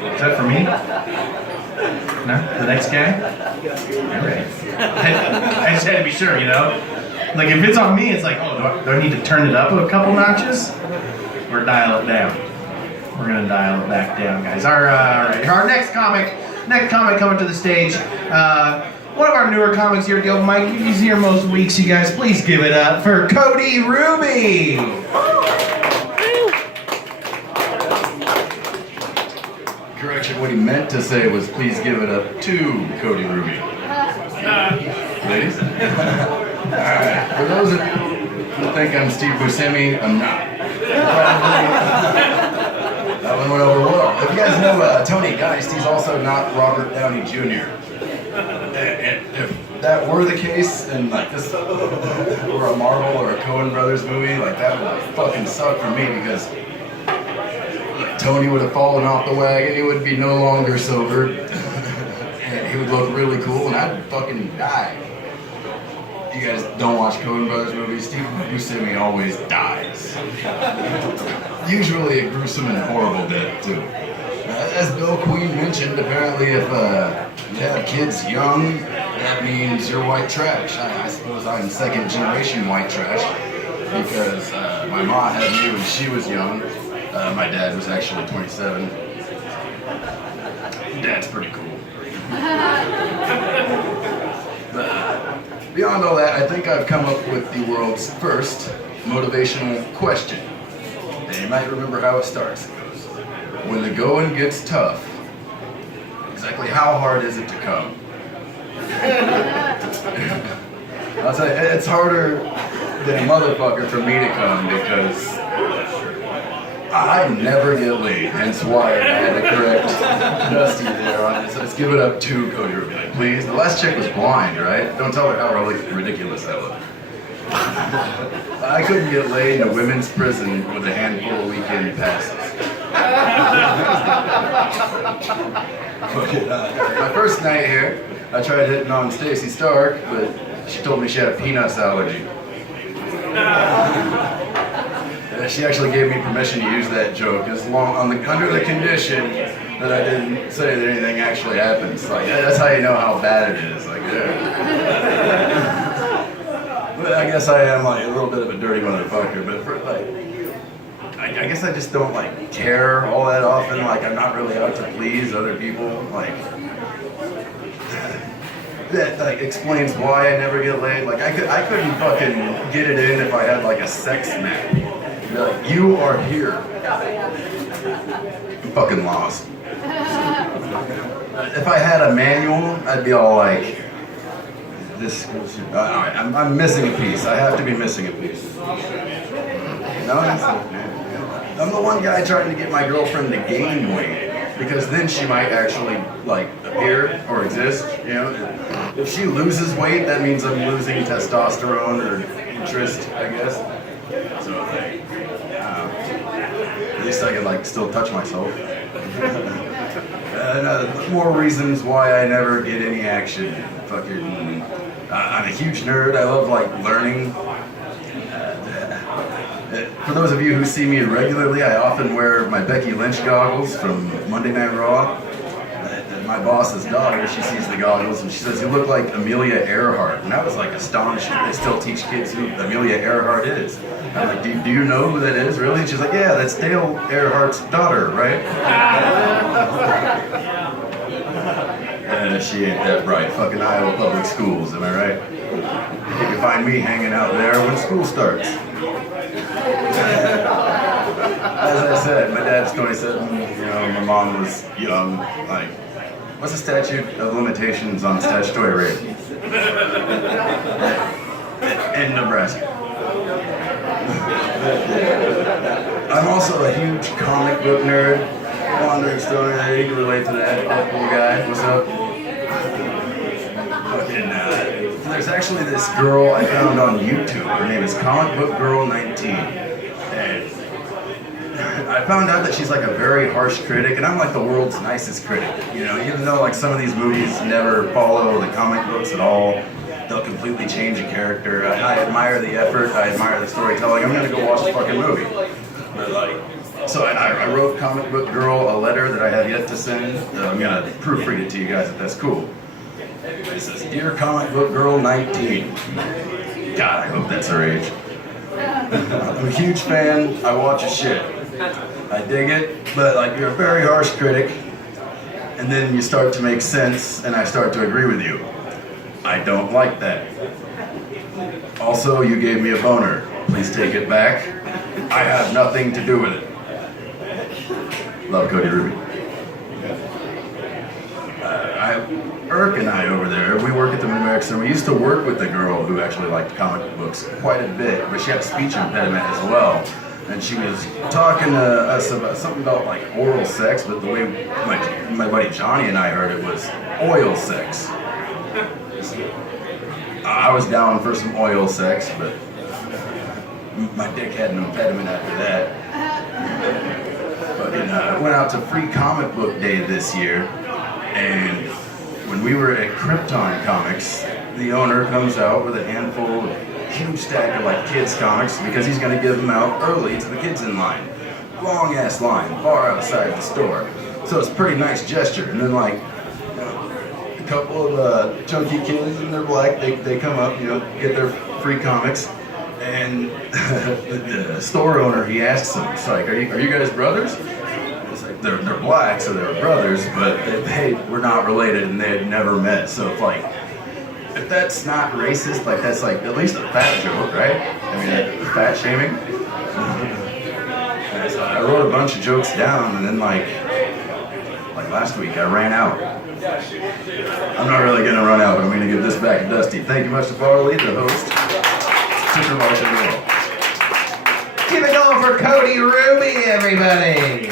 Is that for me? No? The next guy? All right. I just had to be sure, you know? Like, if it's on me, it's like, oh, do I need to turn it up a couple notches? Or dial it down? We're gonna dial it back down, guys. All right. Our next comic coming to the stage. One of our newer comics here at Guild. Mike, he's here most weeks, you guys. Please give it up for Cody Rubey. Correction, what he meant to say was please give it up to Cody Rubey. Ladies? Alright, for those of you who think I'm Steve Buscemi, I'm not. That one went over well. If you guys know Tony Geist, he's also not Robert Downey Jr. And if that were the case, and like this were a Marvel or a Coen Brothers movie, like that would fucking suck for me because Tony would have fallen off the wagon, he would be no longer sober, and he would look really cool, and I'd fucking die. You guys don't watch Coen Brothers movies, Steve Buscemi always dies. Usually a gruesome and horrible death, too. As Bill Queen mentioned, apparently if you have kids young, that means you're white trash. I suppose I'm second generation white trash, because my mom had me when she was young. My dad was actually 27. Dad's pretty cool. But beyond all that, I think I've come up with the world's first motivational question. And you might remember how it starts. It goes, when the going gets tough, exactly how hard is it to come? I'll tell you, it's harder than a motherfucker for me to come because I never get laid, hence why I had to correct Dusty there on it. So let's give it up to Cody Rubey, please. The last chick was blind, right? Don't tell her how ridiculous that looked. I couldn't get laid in a women's prison with a handful of weekend passes. My first night here, I tried hitting on Stacy Stark, but she told me she had a peanuts allergy. She actually gave me permission to use that joke under the condition that I didn't say that anything actually happens. Like that's how you know how bad it is. Like, yeah. But I guess I am like a little bit of a dirty motherfucker. But for, like, I guess I just don't like care all that often. Like I'm not really out to please other people. Like that like explains why I never get laid. Like I couldn't fucking get it in if I had like a sex map. Like, you are here. I'm fucking lost. If I had a manual, I'd be all like, this. Alright, I'm missing a piece. I have to be missing a piece. No, I'm the one guy trying to get my girlfriend to gain weight because then she might actually like appear or exist. You know, if she loses weight, that means I'm losing testosterone or interest, I guess. So like. At least I can like still touch myself. More reasons why I never get any action. Fucking, I'm a huge nerd. I love like learning. For those of you who see me regularly, I often wear my Becky Lynch goggles from Monday Night Raw. My boss's daughter, she sees the goggles and she says, "You look like Amelia Earhart." And I was like astonishing. They still teach kids who Amelia Earhart is. I'm like, do you know who that is, really? And she's like, yeah, that's Dale Earhart's daughter, right? She ain't that bright. Fucking Iowa Public Schools, am I right? You can find me hanging out there when school starts. As I said, my dad's 27, you know, my mom was young. Like, what's the statute of limitations on statutory rape? In Nebraska. I'm also a huge comic book nerd. Wandering stoner, you can relate to that. That cool guy. What's up? Fucking, there's actually this girl I found on YouTube. Her name is Comic Book Girl 19. And I found out that she's like a very harsh critic, and I'm like the world's nicest critic. You know, even though like some of these movies never follow the comic books at all, they'll completely change a character. I admire the effort, I admire the storytelling. I'm gonna go watch the fucking movie. But like, so I wrote Comic Book Girl a letter that I have yet to send. I'm gonna proofread it to you guys if that's cool. It says, "Dear Comic Book Girl 19." God, I hope that's her age. I'm a huge fan. I watch your shit. I dig it, but like you're a very harsh critic, and then you start to make sense, and I start to agree with you. I don't like that. Also, you gave me a boner. Please take it back. I have nothing to do with it. Love, Cody Rubey. Irk and I over there, we work at the Mid-America Center. We used to work with a girl who actually liked comic books quite a bit, but she had a speech impediment as well. And she was talking to us about something about like oral sex, but the way my buddy Johnny and I heard it was oil sex. I was down for some oil sex, but my dick had an impediment after that. But I went out to Free Comic Book Day this year, and when we were at Krypton Comics, the owner comes out with a handful of huge stack of like kids comics because he's going to give them out early to the kids in line. Long ass line, far outside the store. So it's a pretty nice gesture. And then like a couple of chunky kids and they're black, they come up, get their free comics. And the store owner, he asks them, it's like, are you guys brothers? It's like, they're black, so they're brothers, but they were not related and they had never met. So it's like, if that's not racist, like that's like at least a fat joke, right? I mean, like, fat shaming. And so I wrote a bunch of jokes down, and then like last week I ran out. I'm not really gonna run out, but I'm gonna give this back to Dusty. Thank you much to Farley, the host. Super Marshall. Keep it going for Cody Rubey, everybody.